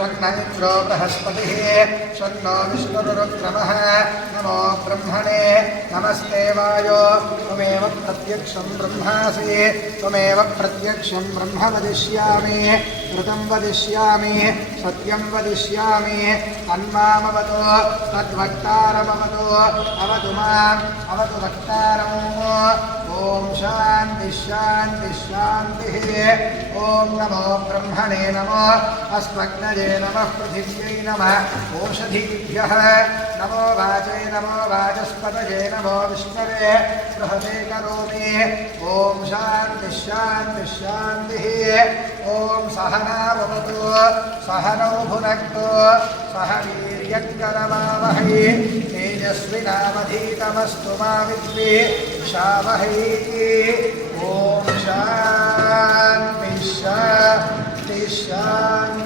शन्न इन्द्रो बृहस्पतिः शन्नो विष्णुरुक्रमः नमो ब्रह्मणे नमस्ते वायो त्वमेव प्रत्यक्षं ब्रह्मासि त्वमेव प्रत्यक्षं ब्रह्म वदिष्यामि ऋतं वदिष्यामि सत्यं वदिष्यामि तन्मामवतु तद्वक्तारमवतु अवतु माम् अवतु वक्तारम् ॐ शान्तिः शान्तिः शान्तिः ॐ नमो ब्रह्मणे नमो अस्मग्नये नमः पृथिव्यै नमः ओषधीभ्यः नमो वाचे नमो वाचस्पतये नमो विष्णवे बृहते करोमि ॐ शान्तिः शान्तिः शान्तिः ॐ सहनावतु सहनौ भुनक्तु सह वीर्यङ्करवावहै तेजस्विनावधीतमस्तु मा विद्विषावहै ॐ शान्तिः शान्तिः शान्तिः